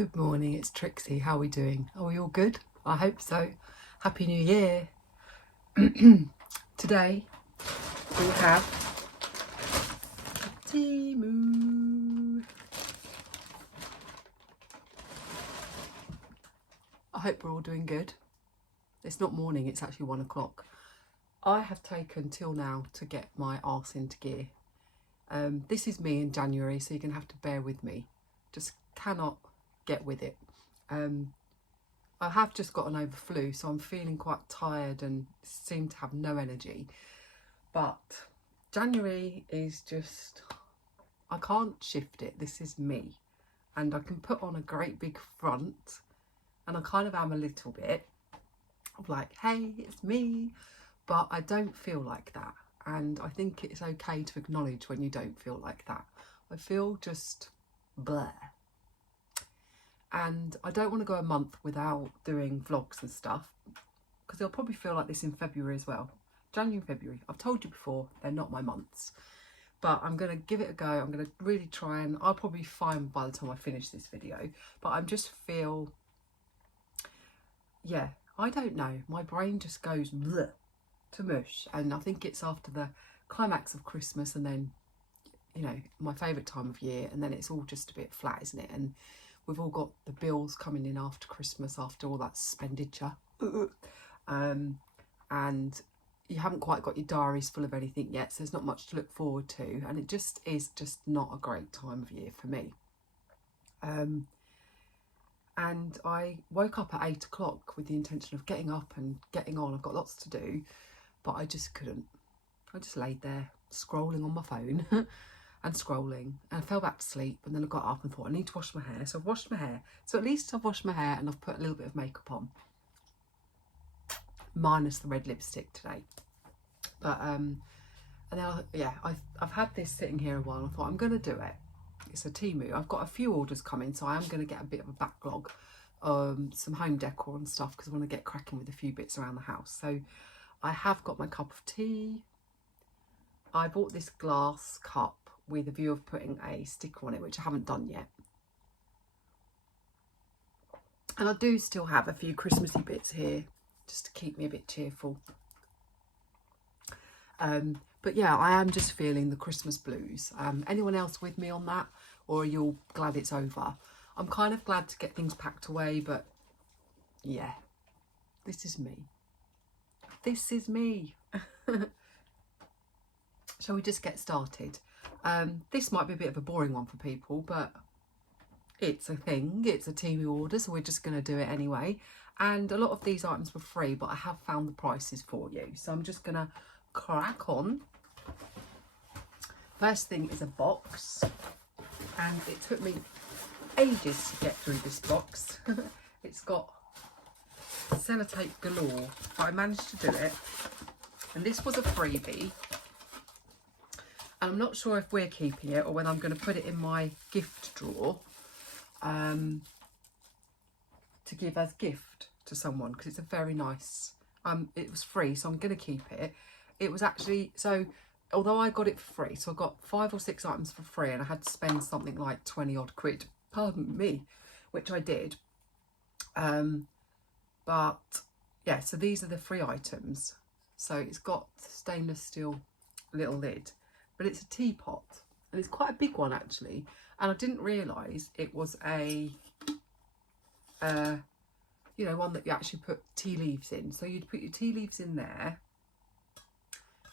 Good morning, it's Trixie. How are we doing? Are we all good? I hope so. Happy New Year. Today we have TEMU. I hope we're all doing good. It's not morning, it's actually 1 o'clock. I have taken till now to get my arse into gear. This is me in January, so you're going to have to bear with me. Just cannot get with it. I have just gotten over flu, so I'm feeling quite tired and seem to have no energy. But January is just, I can't shift it. This is me. And I can put on a great big front, and I kind of am a little bit of like, hey, it's me. But I don't feel like that. And I think it's okay to acknowledge when you don't feel like that. I feel just bleh. And I don't want to go a month without doing vlogs and stuff, because I'll probably feel like this in February as well. January and February, I've told you before, they're not my months. But I'm going to give it a go. I'm going to really try, and I'll probably be fine by the time I finish this video. But I just feel, yeah, I don't know. My brain just goes bleh to mush. And I think it's after the climax of Christmas and then, you know, my favourite time of year. And then it's all just a bit flat, isn't it? And we've all got the bills coming in after Christmas, after all that expenditure. And you haven't quite got your diaries full of anything yet, so there's not much to look forward to. And it just is just not a great time of year for me. And I woke up at 8 o'clock with the intention of getting up and getting on. I've got lots to do, but I just couldn't. I just laid there scrolling on my phone. And scrolling, and I fell back to sleep, and then I got up and thought I need to wash my hair, so I've washed my hair. So at least I've washed my hair and I've put a little bit of makeup on, minus the red lipstick today. But and then I've had this sitting here a while. I thought I'm going to do it. It's a TEMU. I've got a few orders coming, so I am going to get a bit of a backlog, some home decor and stuff, because I want to get cracking with a few bits around the house. So I have got my cup of tea. I bought this glass cup with a view of putting a sticker on it, which I haven't done yet. And I do still have a few Christmassy bits here, just to keep me a bit cheerful. But yeah, I am just feeling the Christmas blues. Anyone else with me on that? Or are you all glad it's over? I'm kind of glad to get things packed away, but yeah, this is me. This is me. Shall we just get started? This might be a bit of a boring one for people, but it's a thing. It's a TEMU order, so we're just going to do it anyway. And a lot of these items were free, but I have found the prices for you. So I'm just going to crack on. First thing is a box. And it took me ages to get through this box. It's got sellotape galore, but I managed to do it. And this was a freebie. And I'm not sure if we're keeping it or whether I'm going to put it in my gift drawer to give as gift to someone, because it's a very nice, it was free, so I'm going to keep it. It was actually, so although I got it for free, so I got 5 or 6 items for free, and I had to spend something like 20 odd quid, pardon me, which I did. But yeah, so these are the free items. So it's got stainless steel little lid. But it's a teapot, and it's quite a big one actually. And I didn't realise it was a, you know, one that you actually put tea leaves in. So you'd put your tea leaves in there,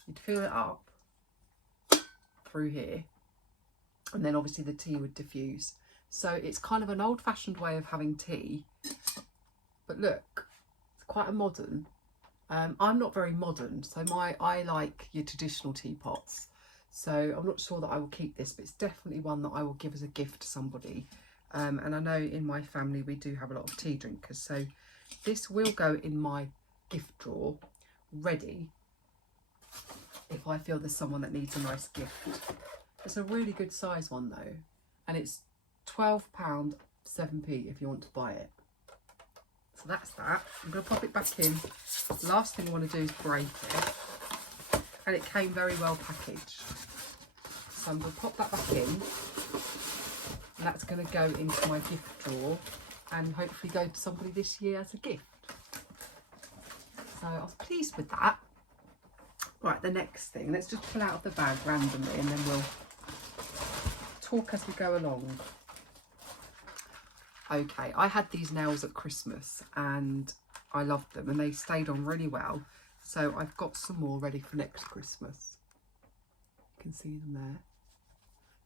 you'd fill it up through here, and then obviously the tea would diffuse. So it's kind of an old-fashioned way of having tea. But look, it's quite a modern. I'm not very modern, so I like your traditional teapots. So I'm not sure that I will keep this, but it's definitely one that I will give as a gift to somebody. And I know in my family we do have a lot of tea drinkers. So this will go in my gift drawer, ready, if I feel there's someone that needs a nice gift. It's a really good size one though. And it's £12.7p if you want to buy it. So that's that. I'm going to pop it back in. Last thing I want to do is break it. And it came very well packaged. So I'm going to pop that back in. and that's going to go into my gift drawer and hopefully go to somebody this year as a gift. So I was pleased with that. Right, the next thing, let's just pull out of the bag randomly and then we'll talk as we go along. Okay, I had these nails at Christmas and I loved them and they stayed on really well. So I've got some more ready for next Christmas. You can see them there.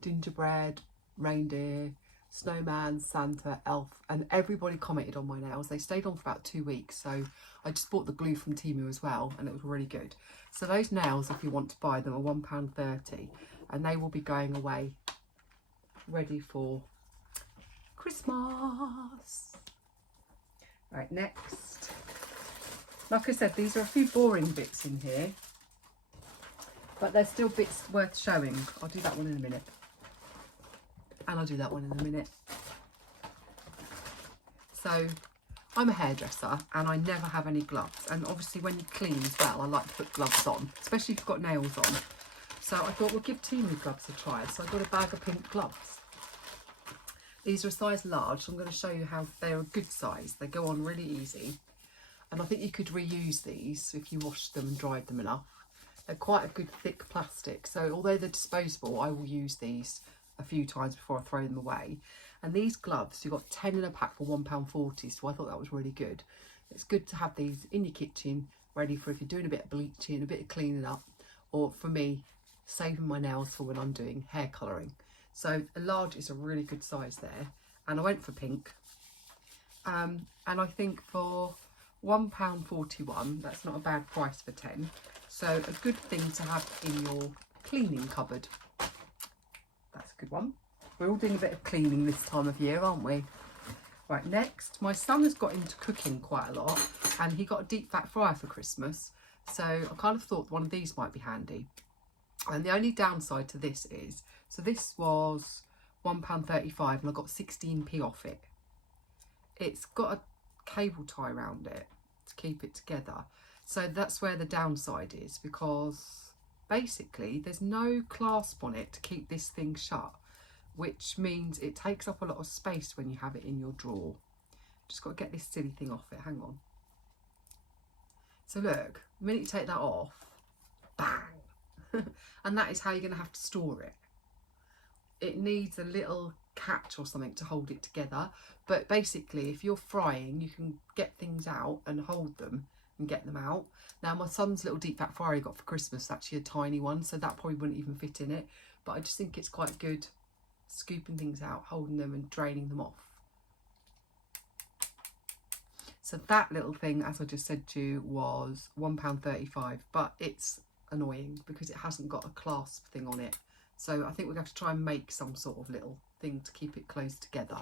Gingerbread, reindeer, snowman, Santa, elf, and everybody commented on my nails. They stayed on for about 2 weeks, so I just bought the glue from TEMU as well and it was really good. So those nails, if you want to buy them, are £1.30 and they will be going away ready for Christmas. Right, next. Like I said, these are a few boring bits in here, but there's still bits worth showing. I'll do that one in a minute. And I'll do that one in a minute. So I'm a hairdresser and I never have any gloves. And obviously when you clean as well, I like to put gloves on, especially if you've got nails on. So I thought we'll give TEMU gloves a try. So I got a bag of pink gloves. These are a size large, so I'm going to show you how they're a good size. They go on really easy. And I think you could reuse these if you washed them and dried them enough. They're quite a good thick plastic. So although they're disposable, I will use these a few times before I throw them away. And these gloves, you've got 10 in a pack for £1.40, so I thought that was really good. It's good to have these in your kitchen, ready for if you're doing a bit of bleaching, a bit of cleaning up, or for me, saving my nails for when I'm doing hair colouring. So a large is a really good size there, and I went for pink. And I think for £1.41, that's not a bad price for 10. So a good thing to have in your cleaning cupboard. That's a good one. We're all doing a bit of cleaning this time of year, aren't we? Right, next, my son has got into cooking quite a lot and he got a deep fat fryer for Christmas. So I kind of thought one of these might be handy. And the only downside to this is, so this was £1.35 and I got 16p off it. It's got a cable tie around it to keep it together. So that's where the downside is, because basically there's no clasp on it to keep this thing shut, which means it takes up a lot of space when you have it in your drawer. Just got to get this silly thing off it. Hang on. So look, the minute you take that off, bang. And that is how you're going to have to store it. It needs a little catch or something to hold it together. But basically, if you're frying, you can get things out and hold them and get them out. Now, my son's little deep fat fryer he got for Christmas is actually a tiny one, so that probably wouldn't even fit in it. But I just think it's quite good scooping things out, holding them and draining them off. So that little thing, as I just said to you, was £1.35, but it's annoying because it hasn't got a clasp thing on it. So I think we're going to have to try and make some sort of little thing to keep it close together,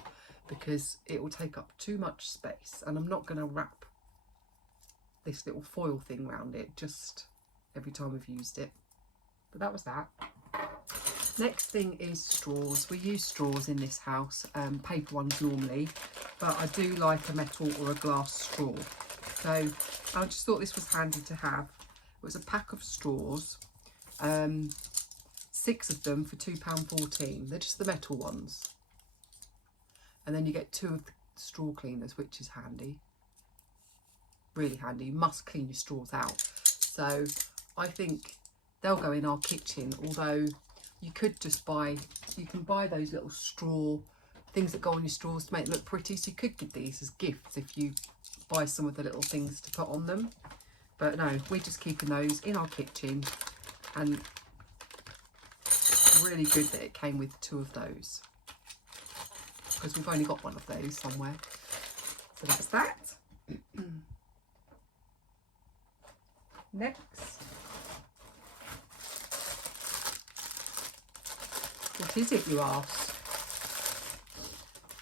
because it will take up too much space, and I'm not going to wrap this little foil thing around it just every time we've used it. But that was that. Next thing is straws. We use straws in this house, paper ones normally, but I do like a metal or a glass straw. So I just thought this was handy to have. It was a pack of straws, 6 of them for £2.14. They're just the metal ones. And then you get 2 of the straw cleaners, which is handy. Really handy. You must clean your straws out. So I think they'll go in our kitchen, although you could just buy, you can buy those little straw things that go on your straws to make it look pretty. So you could give these as gifts if you buy some of the little things to put on them. But no, we're just keeping those in our kitchen, and really good that it came with 2 of those, because we've only got 1 of those somewhere. So that's that. Next. What is it, you ask?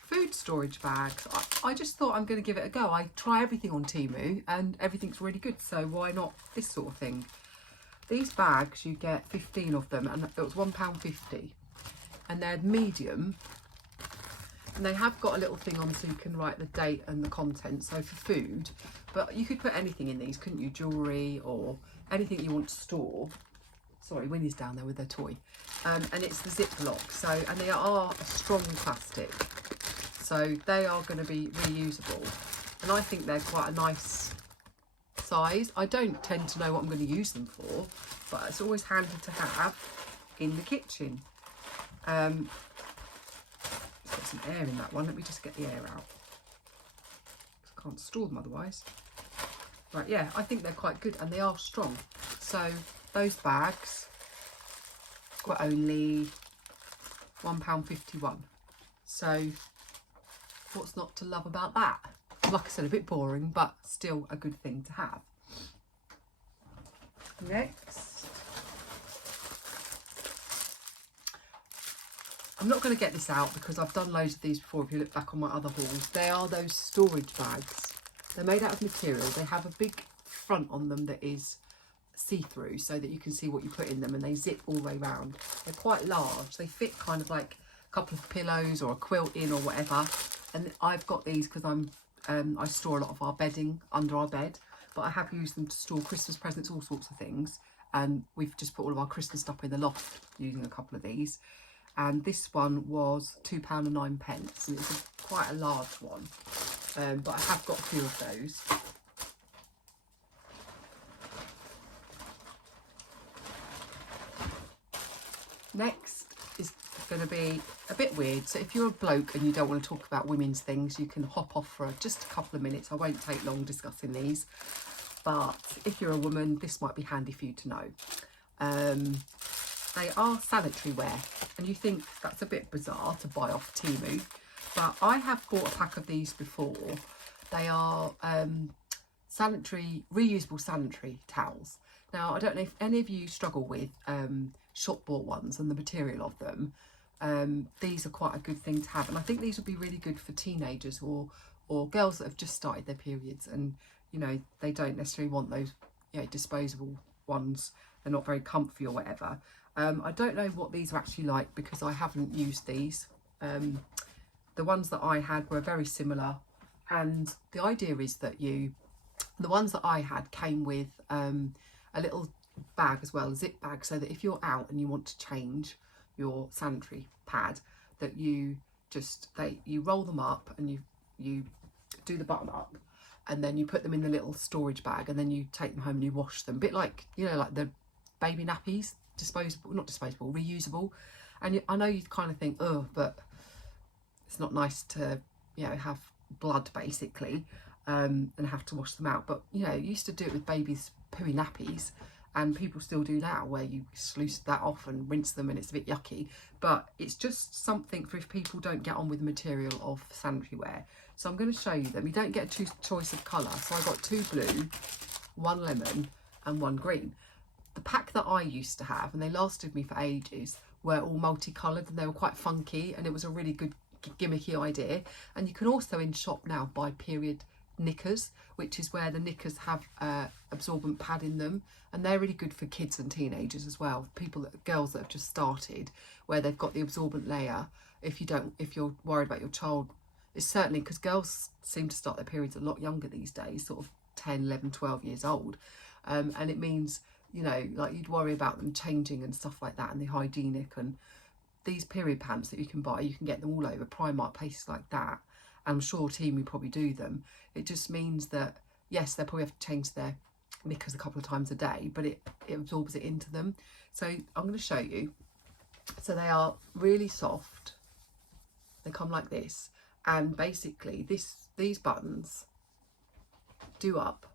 Food storage bags. I just thought I'm going to give it a go. I try everything on TEMU and everything's really good, so why not this sort of thing? These bags, you get 15 of them, and it was £1.50, and they're medium, and they have got a little thing on so you can write the date and the content, so for food. But you could put anything in these, couldn't you? Jewellery or anything you want to store. Sorry, Winnie's down there with her toy. And it's the Ziploc. So, and they are a strong plastic. So they are going to be reusable. And I think they're quite a nice size. I don't tend to know what I'm going to use them for, but it's always handy to have in the kitchen. It's got some air in that one. Let me just get the air out. I can't store them otherwise. Right, yeah, I think they're quite good and they are strong. So those bags were only £1.51. So what's not to love about that? Like I said, a bit boring, but still a good thing to have. Next, I'm not going to get this out because I've done loads of these before. If you look back on my other hauls, they are those storage bags. They're made out of material. They have a big front on them that is see-through so that you can see what you put in them, and they zip all the way around. They're quite large. They fit kind of like a couple of pillows or a quilt in or whatever. And I've got these because I store a lot of our bedding under our bed, but I have used them to store Christmas presents, all sorts of things. And we've just put all of our Christmas stuff in the loft using a couple of these. And this one was £2.09, and it's quite a large one. But I have got a few of those. Next is going to be a bit weird. So if you're a bloke and you don't want to talk about women's things, you can hop off for just a couple of minutes. I won't take long discussing these. But if you're a woman, this might be handy for you to know. They are sanitary wear, and you think that's a bit bizarre to buy off Temu, but I have bought a pack of these before. They are reusable sanitary towels. Now, I don't know if any of you struggle with shop bought ones and the material of them. These are quite a good thing to have, and I think these would be really good for teenagers or girls that have just started their periods, and you know, they don't necessarily want those, you know, disposable ones. They're not very comfy or whatever. I don't know what these are actually like because I haven't used these. The ones that I had were very similar, and the idea is that the ones that I had came with a little bag as well, a zip bag, so that if you're out and you want to change your sanitary pad, that you roll them up and you do the button up, and then you put them in the little storage bag, and then you take them home and you wash them. A bit like, you know, like the baby nappies, reusable. And I know you kind of think, oh, but it's not nice to, you know, have blood basically and have to wash them out. But, you know, you used to do it with babies' pooey nappies, and people still do now, where you sluice that off and rinse them, and it's a bit yucky. But it's just something for if people don't get on with the material of sanitary wear. So I'm going to show you them. You don't get a choice of colour. So I got 2 blue, 1 lemon and 1 green. The pack that I used to have, and they lasted me for ages, were all multicoloured, and they were quite funky, and it was a really good gimmicky idea. And you can also in shop now buy period knickers, which is where the knickers have absorbent pad in them, and they're really good for kids and teenagers as well. Girls that have just started, where they've got the absorbent layer. If you're worried about your child, it's certainly, because girls seem to start their periods a lot younger these days, sort of 10, 11, 12 years old, and it means, you know, like you'd worry about them changing and stuff like that, and the hygienic. And these period pants that you can buy, you can get them all over Primark, places like that. I'm sure Temu probably do them. It just means that, yes, they probably have to change their knickers a couple of times a day, but it absorbs it into them. So I'm going to show you. So they are really soft. They come like this, and basically these buttons do up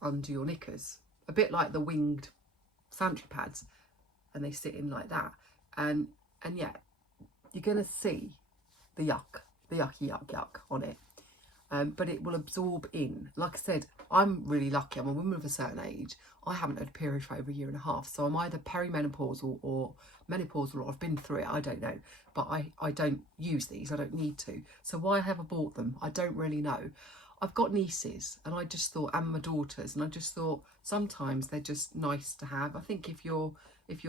under your knickers, a bit like the winged sanitary pads, and they sit in like that. And yeah, you're going to see the yuck on it, but it will absorb in. Like I said, I'm really lucky. I'm a woman of a certain age. I haven't had a period for over 1.5 years, so I'm either perimenopausal or menopausal, or I've been through it, I don't know. But I don't use these, I don't need to. So why have I bought them? I don't really know. I've got nieces, and I just thought, and my daughters, and I just thought sometimes they're just nice to have. I think if you're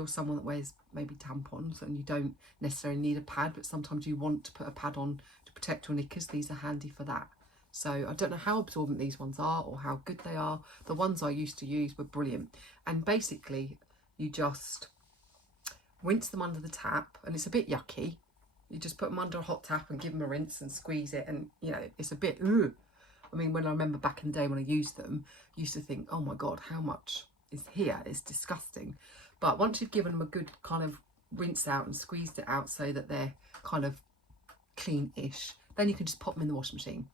someone that wears maybe tampons and you don't necessarily need a pad, but sometimes you want to put a pad on to protect your knickers, these are handy for that. So I don't know how absorbent these ones are or how good they are. The ones I used to use were brilliant. And basically, you just rinse them under the tap, and it's a bit yucky. You just put them under a hot tap and give them a rinse and squeeze it, and you know, it's a bit, ugh. I mean, when I remember back in the day when I used them, I used to think, oh my God, how much is here? It's disgusting. But once you've given them a good kind of rinse out and squeezed it out so that they're kind of clean-ish, then you can just pop them in the washing machine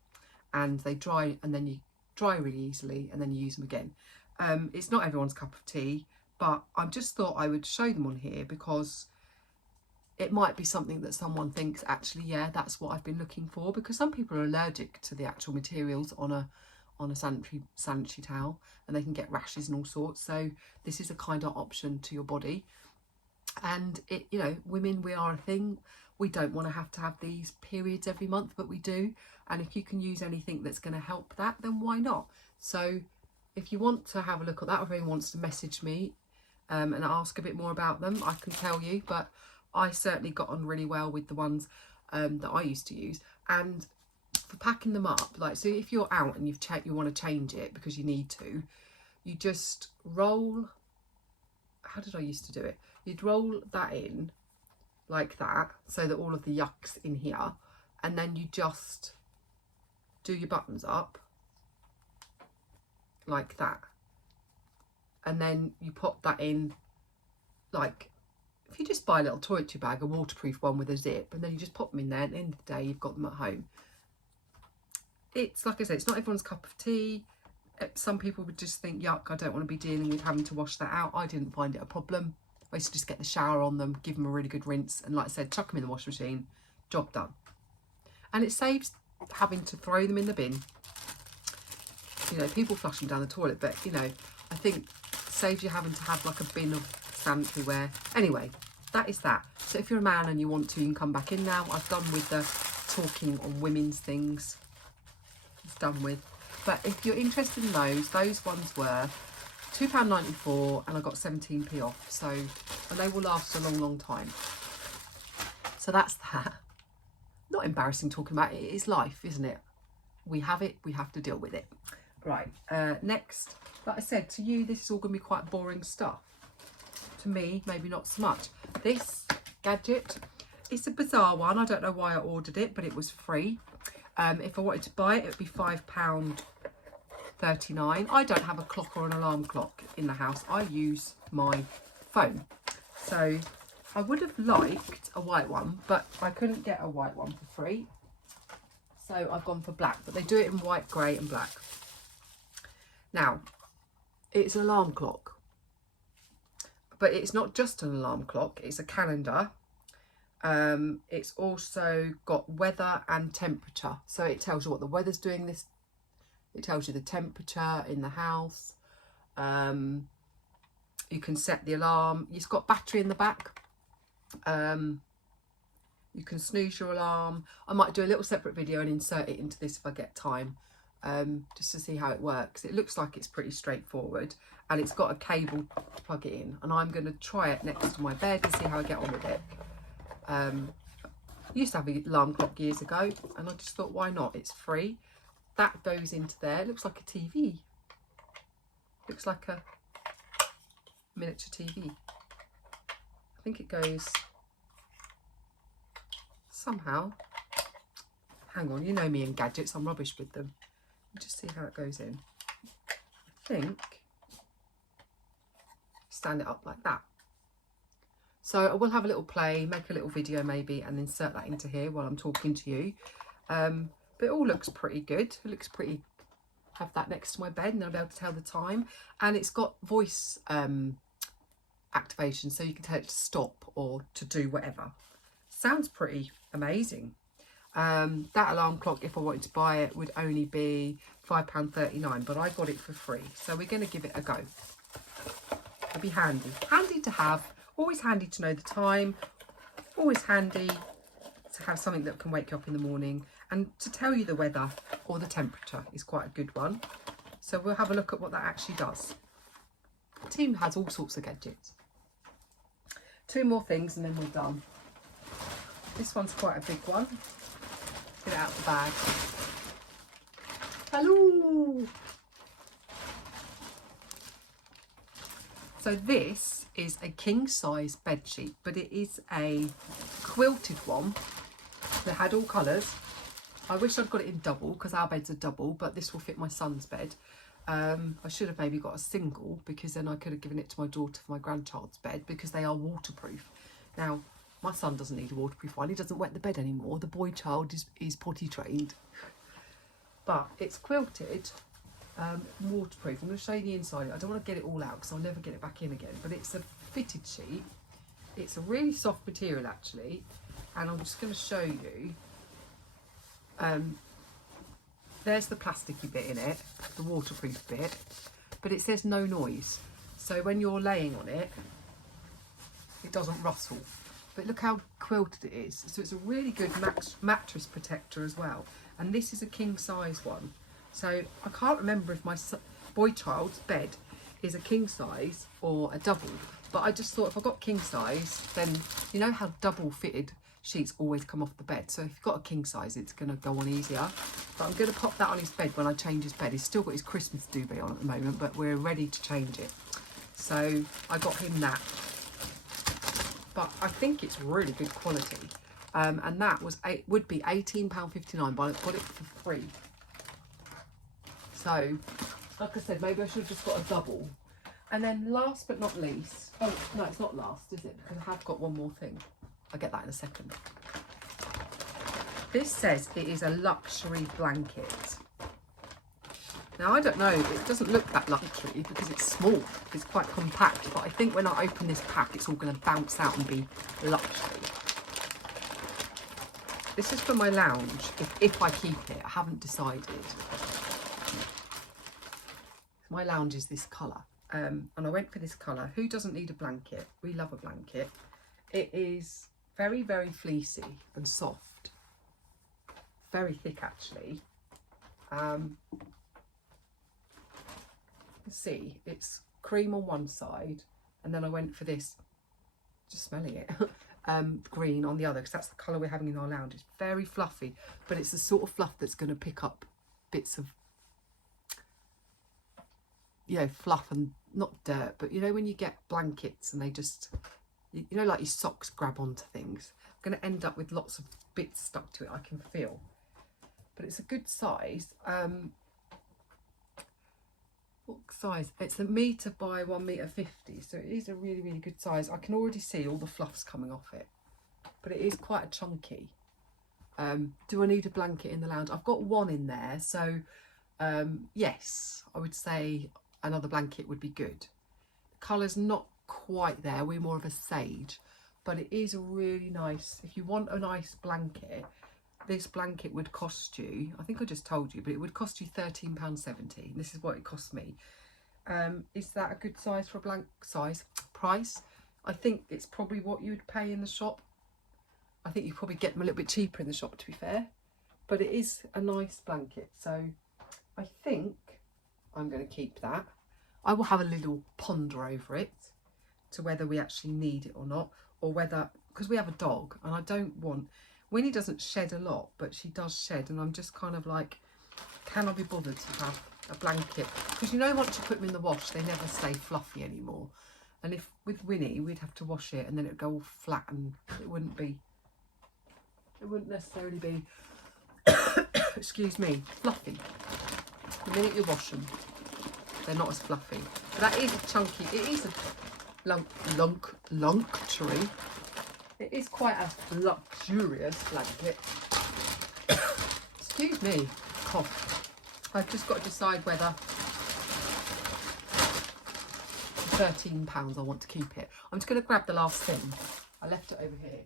and they dry, and then you dry really easily, and then you use them again. It's not everyone's cup of tea, but I just thought I would show them on here because it might be something that someone thinks, actually, yeah, that's what I've been looking for, because some people are allergic to the actual materials on a sanitary towel, and they can get rashes and all sorts. So this is a kind of option to your body. And it, you know, women, we are a thing. We don't want to have these periods every month, but we do. And if you can use anything that's going to help that, then why not? So if you want to have a look at that, or if anyone wants to message me and ask a bit more about them, I can tell you. But I certainly got on really well with the ones that I used to use. And for packing them up, like, so if you're out and you want to change it because you need to, you just roll, how did I used to do it? You'd roll that in like that, so that all of the yuck's in here, and then you just do your buttons up like that, and then you pop that in, like, if you just buy a little toiletry bag, a waterproof one with a zip, and then you just pop them in there, and at the end of the day you've got them at home. It's like I said, it's not everyone's cup of tea. Some people would just think, yuck, I don't want to be dealing with having to wash that out. I didn't find it a problem. I used to just get the shower on them, give them a really good rinse, and like I said, chuck them in the washing machine, job done. And it saves having to throw them in the bin. You know, people flush them down the toilet, but you know, I think it saves you having to have like a bin of sanitary ware. Anyway, that is that. So if you're a man and you want to, you can come back in now. I've done with the talking on women's things. It's done with. But if you're interested in those ones were £2.94, and I got 17p off. So, and they will last a long, long time. So that's that. Not embarrassing talking about it. It is life, isn't it? We have it. We have to deal with it. Right. Next, like I said, to you, this is all going to be quite boring stuff. To me, maybe not so much. This gadget, it's a bizarre one. I don't know why I ordered it, but it was free. If I wanted to buy it, it would be £5.39. I don't have a clock or an alarm clock in the house. I use my phone. So I would have liked a white one, but I couldn't get a white one for free. So I've gone for black, but they do it in white, grey and black. Now, it's an alarm clock, but it's not just an alarm clock, it's a calendar. It's also got weather and temperature, so it tells you what the weather's doing. It tells you the temperature in the house. You can set the alarm. It's got battery in the back. You can snooze your alarm. I might do a little separate video and insert it into this if I get time, just to see how it works. It looks like it's pretty straightforward, and it's got a cable to plug it in, and I'm going to try it next to my bed and see how I get on with it. I used to have an alarm clock years ago, and I just thought, why not? It's free. That goes into there. It looks like a TV. Looks like a miniature TV. I think it goes somehow. Hang on, you know me and gadgets, I'm rubbish with them. Just see how it goes in. I think stand it up like that. So I will have a little play, make a little video maybe, and insert that into here while I'm talking to you. But it all looks pretty good. It looks pretty, have that next to my bed and I'll be able to tell the time. And it's got voice activation, so you can tell it to stop or to do whatever. Sounds pretty amazing. That alarm clock, if I wanted to buy it, would only be £5.39, but I got it for free. So we're going to give it a go. It'd be handy. Handy to have. Always handy to know the time. Always handy to have something that can wake you up in the morning. And to tell you the weather or the temperature is quite a good one. So we'll have a look at what that actually does. TEMU has all sorts of gadgets. Two more things and then we're done. This one's quite a big one. Get it out of the bag. Hello! So this is a king size bed sheet, but it is a quilted one that had all colours. I wish I'd got it in double because our beds are double, but this will fit my son's bed. I should have maybe got a single because then I could have given it to my daughter for my grandchild's bed because they are waterproof. Now, my son doesn't need a waterproof one. He doesn't wet the bed anymore. The boy child is potty trained. But it's quilted, waterproof. I'm going to show you the inside. I don't want to get it all out because I'll never get it back in again. But it's a fitted sheet. It's a really soft material actually. And I'm just going to show you. There's the plasticky bit in it, the waterproof bit. But it says no noise. So when you're laying on it, it doesn't rustle. But look how quilted it is. So it's a really good mattress protector as well. And this is a king size one. So I can't remember if my boy child's bed is a king size or a double. But I just thought if I got king size, then you know how double fitted sheets always come off the bed. So if you've got a king size, it's going to go on easier. But I'm going to pop that on his bed when I change his bed. He's still got his Christmas duvet on at the moment, but we're ready to change it. So I got him that. But I think it's really good quality. And that would be £18.59, but I got it for free. So, like I said, maybe I should have just got a double. And then last but not least, oh no, it's not last, is it? Because I have got one more thing. I'll get that in a second. This says it is a luxury blanket. Now, I don't know, it doesn't look that luxury because it's small, it's quite compact, but I think when I open this pack, it's all going to bounce out and be luxury. This is for my lounge, if I keep it. I haven't decided. My lounge is this colour, and I went for this colour. Who doesn't need a blanket? We love a blanket. It is very, very fleecy and soft. Very thick, actually. See, it's cream on one side, and then I went for this, just smelling it, green on the other, because that's the colour we're having in our lounge. It's very fluffy, but it's the sort of fluff that's going to pick up bits of, you know, fluff and not dirt, but you know when you get blankets and they just, you know, like your socks grab onto things. I'm going to end up with lots of bits stuck to it, I can feel. But it's a good size. What size? It's a metre by 1 metre 50, so it is a really, really good size. I can already see all the fluffs coming off it, but it is quite a chunky. Do I need a blanket in the lounge? I've got one in there, so yes, I would say another blanket would be good. The colour's not quite there, we're more of a sage, but it is a really nice, if you want a nice blanket, this blanket would cost you, I think I just told you, but it would cost you £13.70. This is what it cost me. Is that a good size for a price? I think it's probably what you would pay in the shop. I think you probably get them a little bit cheaper in the shop, to be fair. But it is a nice blanket, so I think I'm going to keep that. I will have a little ponder over it to whether we actually need it or not, or whether, because we have a dog and I don't want, Winnie doesn't shed a lot, but she does shed, and I'm just kind of like, can I be bothered to have a blanket? Because you know, once you put them in the wash, they never stay fluffy anymore. And if with Winnie, we'd have to wash it and then it'd go all flat, and it wouldn't necessarily be, excuse me, fluffy. The minute you wash them, they're not as fluffy. But that is a chunky, it is a luxury. It is quite a luxurious blanket. Excuse me, cough. I've just got to decide whether £13 I want to keep it. I'm just going to grab the last thing. I left it over here.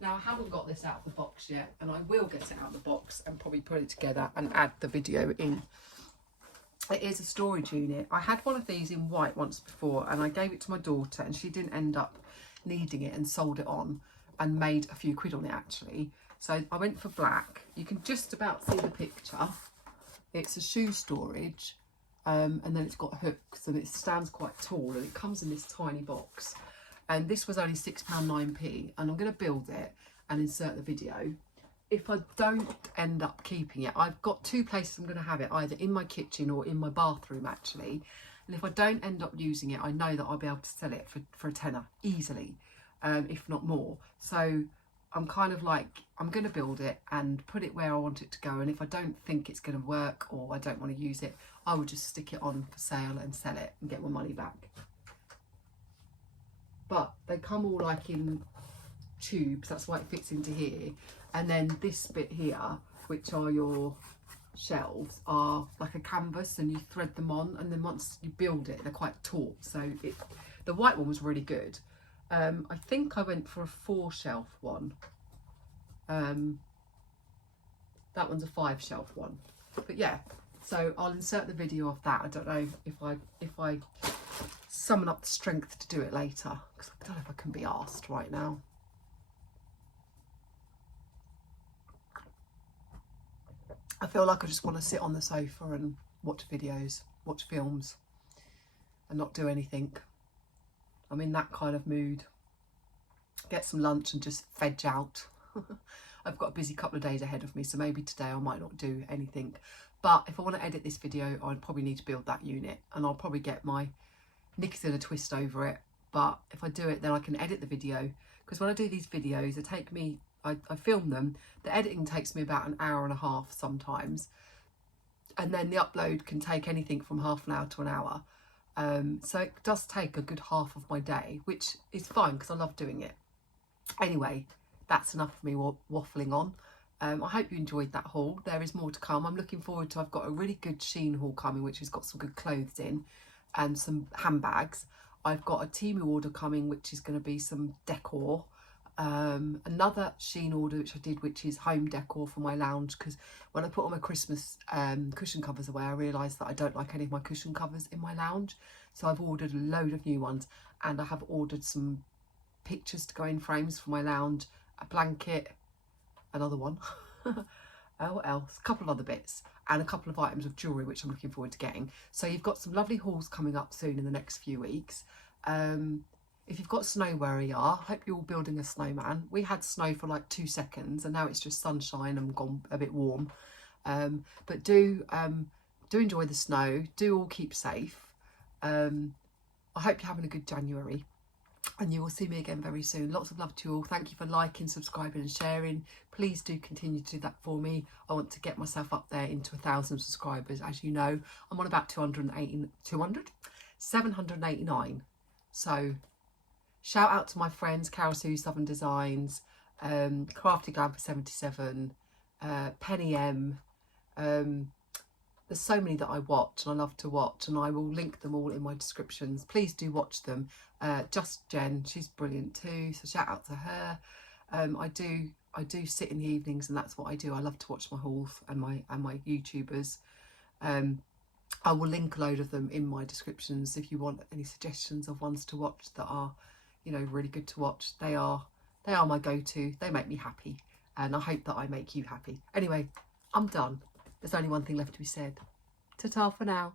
Now, I haven't got this out of the box yet, and I will get it out of the box and probably put it together and add the video in. It is a storage unit. I had one of these in white once before, and I gave it to my daughter, and she didn't end up needing it and sold it on and made a few quid on it, actually. So I went for black. You can just about see the picture. It's a shoe storage, and then it's got hooks, and it stands quite tall, and it comes in this tiny box. And this was only £6.9p, and I'm going to build it and insert the video. If I don't end up keeping it, I've got two places I'm going to have it, either in my kitchen or in my bathroom, actually. And if I don't end up using it, I know that I'll be able to sell it for a tenner easily, if not more. So I'm kind of like, I'm going to build it and put it where I want it to go. And if I don't think it's going to work or I don't want to use it, I will just stick it on for sale and sell it and get my money back. But they come all like in tubes, that's why it fits into here. And then this bit here, which are your shelves, are like a canvas, and you thread them on, and then once you build it, they're quite taut. So the white one was really good. I think I went for a 4-shelf one. That one's a 5-shelf one. But yeah, so I'll insert the video of that. I don't know if I summon up the strength to do it later, because I don't know if I can be asked right now. I feel like I just want to sit on the sofa and watch videos, watch films, and not do anything. I'm in that kind of mood. Get some lunch and just veg out. I've got a busy couple of days ahead of me, so maybe today I might not do anything. But if I want to edit this video, I'd probably need to build that unit, and I'll probably get my knickers in a twist over it. But if I do it, then I can edit the video, because when I do these videos, they take me, I film them, the editing takes me about an hour and a half sometimes, and then the upload can take anything from half an hour to an hour. So it does take a good half of my day, which is fine because I love doing it. Anyway, that's enough for me waffling on. I hope you enjoyed that haul. There is more to come. I'm looking forward to, I've got a really good Shein haul coming, which has got some good clothes in and some handbags. I've got a TEMU order coming, which is going to be some decor. Another Shein order which I did, which is home decor for my lounge, because when I put all my Christmas cushion covers away, I realised that I don't like any of my cushion covers in my lounge, so I've ordered a load of new ones, and I have ordered some pictures to go in frames for my lounge, a blanket, another one, what else, a couple of other bits, and a couple of items of jewellery which I'm looking forward to getting. So you've got some lovely hauls coming up soon in the next few weeks. If you've got snow where you are, I hope you're all building a snowman. We had snow for like 2 seconds, and now it's just sunshine and gone a bit warm. But do enjoy the snow. Do all keep safe. I hope you're having a good January, and you will see me again very soon. Lots of love to you all. Thank you for liking, subscribing and sharing. Please do continue to do that for me. I want to get myself up there into 1,000 subscribers. As you know, I'm on about 789. So shout out to my friends, Carol Sue Southern Designs, Crafty Glam for 77, Penny M. There's so many that I watch and I love to watch, and I will link them all in my descriptions. Please do watch them. Just Jen, she's brilliant too, so shout out to her. I do sit in the evenings, and that's what I do. I love to watch my hauls and my YouTubers. I will link a load of them in my descriptions if you want any suggestions of ones to watch that are, you know, really good to watch. They are my go-to. They make me happy, and I hope that I make you happy. Anyway, I'm done. There's only one thing left to be said. Ta-ta for now.